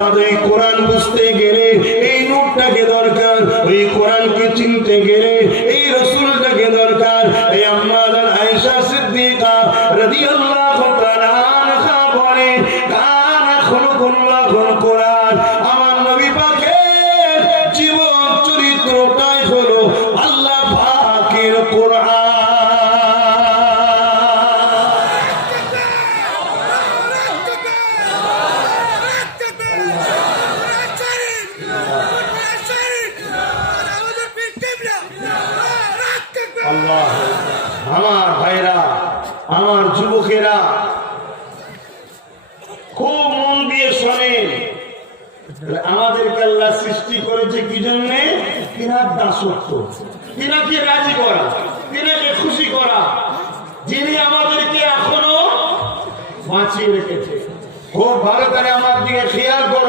এই কোরআন বুঝতে গেলে এই নূরটাকে দরকার, ওই কোরআনকে চিনতে গেলে এই রাসূলটাকে দরকার। এই আম্মা আয়েশা সিদ্দিকা রাদিয়াল্লাহু তাআলা আনহা বলেন, কানা খুলুকুল্লাহুল কোরআন। আমার নবী পাকের জীবন চরিত্রটাই হলো আল্লাহ পাকের কোরআন। আমার ভাইরা, আমার যুবকেরা, খুব মন দিয়ে শোনেন। আমাদেরকে আল্লাহ সৃষ্টি করেছে কি জন্যে? তিনার দাসত্ব, তিনাকে রাজি করা, তিনাকে খুশি করা, যিনি আমাদেরকে এখনো বাঁচিয়ে রেখেছে। খুব ভালো করে আমার দিকে খেয়াল করো।